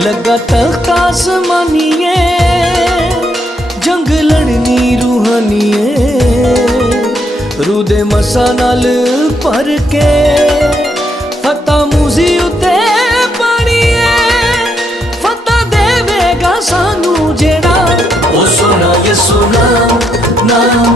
लगा तख्त आसमानीए, जंग लड़नी रूहानीए, रूह दे मसा नाल भर के फतह मूजी उत्ते पाणीए, फतह देवेगा सानू जेड़ा ओ सोना यसू नाम नाम